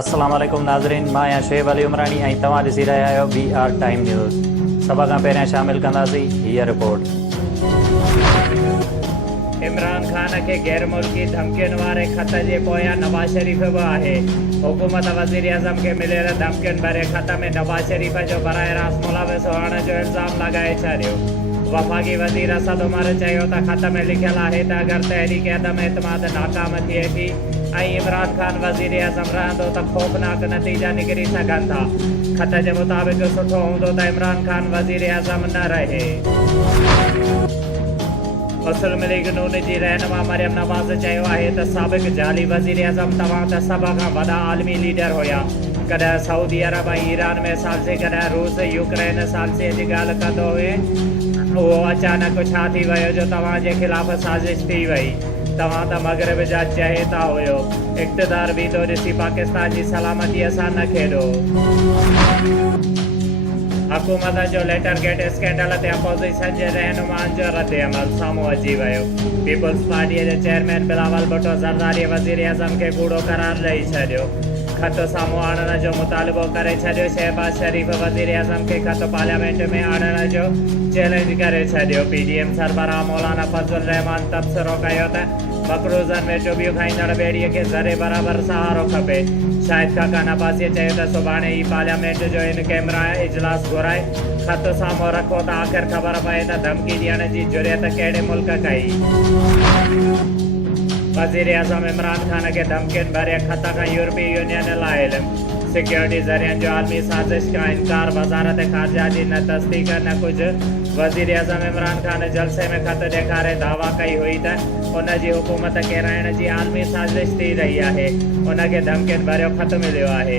अस्सलाम वालेकुम नाज़रीन, मां आहियां शुएब अली उमरानी ऐं तव्हां ॾिसी रहिया आहियो BR टाइम न्यूज़। सभ खां पहिरियां शामिल कंदासीं हीअ रिपोर्ट। इमरान ख़ान खे गैर मुल्की धमकियुनि वारे ख़त जे पोयां नवाज़ शरीफ़ बि आहे। हुकूमत वज़ीर आज़म खे मिलियल धमकियुनि भरे ख़त में नवाज़ शरीफ़ जो बराह रास्त मुलविस हुअण जो इल्ज़ाम लॻाए छॾियो। वफ़ाक़ी वज़ीर असद उमर चयो त ख़त में लिखियल आहे त अगरि तहरीक अदम एतमाद नाकाम थिए थी ऐं इमरान ख़ान वज़ीर आज़म रहंदो त ख़ौफ़नाक नतीजा निकिरी सघनि था। ख़त जे मुताबिक़ सुठो हूंदो त इमरान ख़ान वज़ीर आज़म न रहे। मुस्लिम लीग नून जी रहनुमा मरियम नवाज़ चयो आहे त साबिक़ जाली वज़ीर आज़म तव्हां त सभ खां वॾा आलमी लीडर हुया। कॾहिं सऊदी अरब ऐं ईरान में सालसे, कॾहिं रूस यूक्रेन सालसे जी ॻाल्हि कंदो हुए। उहो अचानक छा थी वियो जो तव्हांजे ख़िलाफ़ साज़िश थी वई? तव्हां त मग़रिब जा चहेता हुयो। इक़्तिदार बीठो ॾिसी पाकिस्तान जी सलामतीअ सां न खेॾो। हुकूमत जो लेटर गेट स्कैंडल ते अपोज़िशन जे रहनुमानि जो रद्द अमल साम्हूं अची वियो। पीपल्स पार्टीअ जे चेयरमैन बिलावल भुट्टो ज़रदारी वज़ीर आज़म खे कूड़ो करार ॾेई छॾियो। ख़त साम्हूं आणण जो मुतालिबो करे छॾियो। शहबाज़ शरीफ़ वज़ीर आज़म खे ख़त पार्लियामेंट में आणण जो चैलेंज करे छॾियो। PDM सरबराह मौलाना फज़लुर रहमान तबसरो कयो त मक़रूज़नि में टुबियूं खाईंदड़ ॿेड़ीअ खे ज़रे बराबरि सहारो खपे। शाहिद खाकान अब्बासीअ चयो त सुभाणे ई पार्लियामेंट जो इन कैमरा इजलास घुराए ख़त साम्हूं रखो त आख़िर ख़बर पए त धमकी ॾियण जी जुरियत कहिड़े मुल्क कई। वज़ीर आज़म इमरान ख़ान खे धमकियुनि भरे ख़त खां यूरोपीय यूनियन लाइ इल्मु। सिक्योरिटी ज़रियनि जो आलमी साज़िश खां इनकार। वज़ारत ख़ारजा जी न तस्दीक न कुझु। वज़ीर आज़म इमरान ख़ान जलसे में ख़त ॾेखारे दावा कई हुई त उन जी हुकूमत खे रहण जी आलमी साज़िश थी रही आहे। उन खे धमकियुनि भरियो ख़त मिलियो आहे।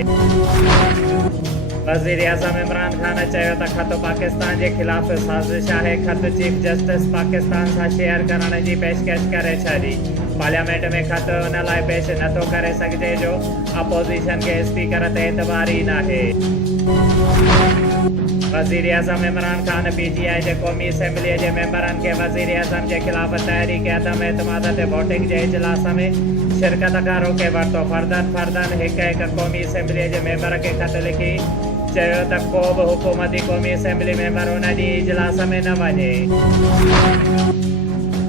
वज़ीर आज़म इमरान ख़ान चयो त ख़त पाकिस्तान जे ख़िलाफ़ साज़िश आहे। ख़त चीफ जस्टिस पाकिस्तान सां शेयर करण जी पेशकश करे छॾी। पार्लियामेंट में ख़त उन लाइ पेश नथो करे सघिजे जो अपोज़िशन खे स्पीकर ते एतबार ई नाहे। वज़ीर आज़म इमरान ख़ान PTI जे क़ौमी असेंबलीअ जे मेंबरनि खे वज़ीर आज़म जे ख़िलाफ़ तहरीक अदम एतमाद ते वोटिंग जे इजलास में शिरकत खां रोके वरितो। फर्दन हिकु क़ौमी असेंबलीअ जे मेंबर खे ख़त लिखी चयो त को बि हुकूमती क़ौमी असेंबली मेंबर उन ॾींहुं इजलास में न वञे।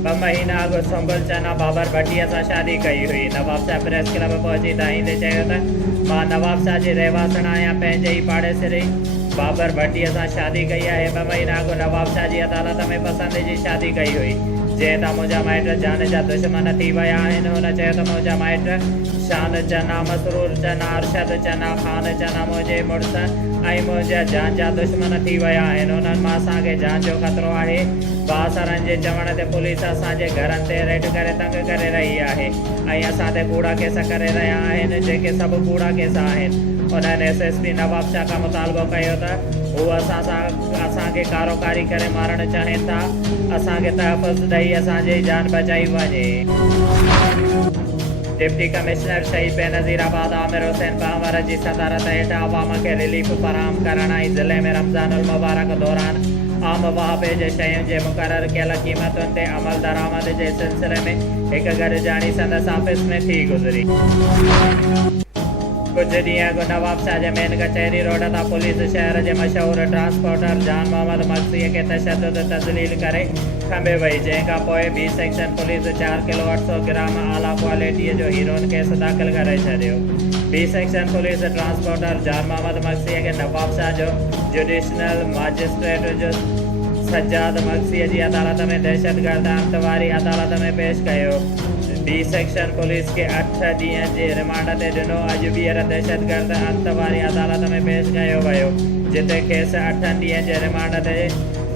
2 महीना अॻु सुंबुल चना बाबर भट्टीअ सां शादी कई हुई। नवाब शाह प्रेस क्लब पहुची दाहींदे चयो त मां नवाब शाह जी रहवासण आहियां, पंहिंजे ई पाड़ेसरी बाबर भट्टीअ सां शादी कई आहे। 2 महीना अॻु नवाब शाह जी अदालत में पसंदि जी शादी कई हुई, जंहिं तां मुंहिंजा माइट जान जा दुश्मन थी विया आहिनि। हुन चयो त मुंहिंजा माइट शान चना, मसरूर चना, अरशद चना, ख़ान चना मुंहिंजे मुड़ुस ऐं मुंहिंजा जान जा दुश्मन थी विया आहिनि। उन्हनि मां असांखे जान जो ख़तरो आहे। बासरनि जे चवण ते पुलिस असांजे घरनि ते रेड करे तंग करे रही आहे ऐं असां ते कूड़ा केस करे रहिया आहिनि, जेके सभु कूड़ा केस आहिनि। उन्हनि SSP नवाब शाह खां मुतालबो कयो त हू असांखे कारोकारी करे मारणु चाहिनि था। असांखे तहफ़ुज़ ॾेई असांजी जान बचाई वञे। डिप्टी कमिश्नर शहीद बेनज़ीराबाद आमिर हुसैन पांवर जी सदारत हेठि आवाम खे रिलीफ फराहम करण ऐं ज़िले में रमज़ानुल मुबारक दौरान आम वहाबे जे शयुनि जे मुक़ररु कयल क़ीमतुनि ते अमल दरामद जे सिलसिले में हिकु गॾिजाणी संदसि ऑफिस में थी गुज़री। कुझु ॾींहं अॻु नवाब शाह जे मेन कचहरी रोड तां पुलिस शहर जे मशहूरु ट्रांसपोर्टर जान मोहम्मद मक्सीअ खे तशद्दुद तज़लील करे खंबे वई, जंहिं खां पोइ B सेक्शन पुलिस 4 किलो 800 ग्राम आला क्वालिटीअ जो हीरोइन केस दाख़िल करे छॾियो। B सेक्शन पुलिस ट्रांसपोर्टर जान मोहम्मद मक्सीअ खे नवाब शाह जो जुडिशनल मजिस्ट्रेट जो सज्जाद मक्सीअ जी अदालत में दहशतगर्द अंतवारी अदालत में पेश कयो। B सेक्शन पुलिस खे 8 ॾींहं जे रिमांड ते ॾिनो। अॼु ॿीहर दहशतगर्द अंतवारी अदालत में पेश कयो वियो, जिते खेसि 8 ॾींहं जे रिमांड ते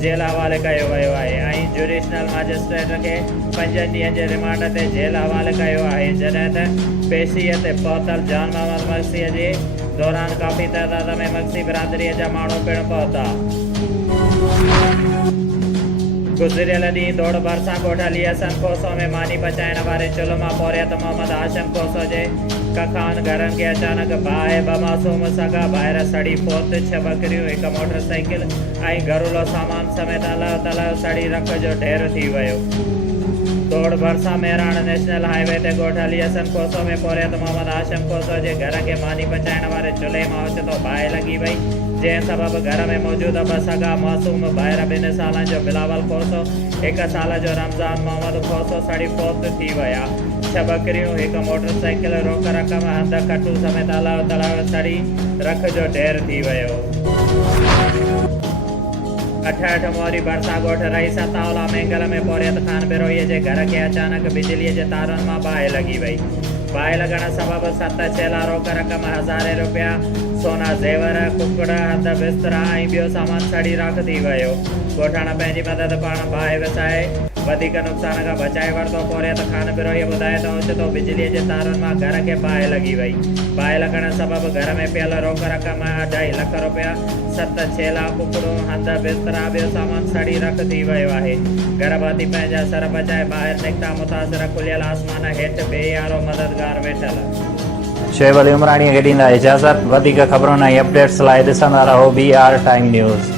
जेल हवाले कयो वियो आहे ऐं जुडिशनल मजिस्ट्रेट खे 5 ॾींहं जे रिमांड ते जेल हवाले कयो आहे। जॾहिं त पेशीअ ते पहुतल जान मोहम्मद मक्सीअ जे दौरान काफ़ी तइदाद में मक्सी बिरादरीअ जा माण्हू पिणु पहुता। गुज़िरियल ॾींहुं दौड़ भरिसां ॻोठ अली हसन खोसो में मानी पचाइण वारे चुल्मा पोरियत मोहम्मद हाशिम खोसो जे कखान घरनि खे अचानक बाहि 2 मासूम सगा ॿाहिरि सड़ी फोत, 6 बकरियूं, 1 मोटरसाइकिल ऐं घरूलो सामान समेत अलॻि तलॻि सड़ी रख जो ढेर थी वियो। तोड़ भरसा मेराण नेशनल हाईवे ते ॻोठ अली हसन कोसो में पहुरियत मोहम्मद आशम कोसो जे घर खे मानी पचाइण वारे चुल्हे मां ओचितो बाहि लॻी वई, जंहिं सबबु घर में मौजूद ॿ सॻा मासूम ॿाहिरि 2 सालनि जो बिलावल कोसो, 1 साल जो रमज़ान मोहम्मद कोसो सड़ी फोत थी विया। 6 बकरियूं, 1 मोटरसाइकिल, रोक रक़म, हंध कटू समेत अलाव तलाव सड़ी रख जो ढेर थी वियो। 8 मोरी भरसा ॻोठ रईस तावला मेंगल में पहुरियत ख़ान बिरोहीअ जे घर खे अचानक बिजलीअ जे तारुनि मां बाहि लॻी वई। बाहि लॻण सबबु 7 छेला रोक रक़म, 1000 रुपया, सोना ज़ेवर, कुकड़, हंध बिस्तरा ऐं ॿियो सामान सड़ी राख थी वियो। ॻोठाणा पंहिंजी मदद पाण बाहि विसाए वधीक नुक़सान खां बचाए वरितो। पहुरियत ख़ान बिरोहीअ ॿुधाए त ओचितो बिजलीअ जे तारुनि मां घर खे बाहि लॻी वई। बाहि लॻण सबबु घर में पियल रोक रक़म 2.5 लख रुपया, 7 छेला, कुकड़ूं, हंध बिस्तरा, ॿियो सामान सड़ी रख थी वियो आहे। गर्भवती पंहिंजा सर बचाए ॿाहिरि निकिता। मुतासिर खुलियल आसमान हेठि बेयारो मददगार वेठल। शोएब अली उमराणी खे ॾींदा इजाज़त। वधीक ख़बरुनि ऐं अपडेट्स लाइ ॾिसंदा रहो BR टाइम न्यूज़।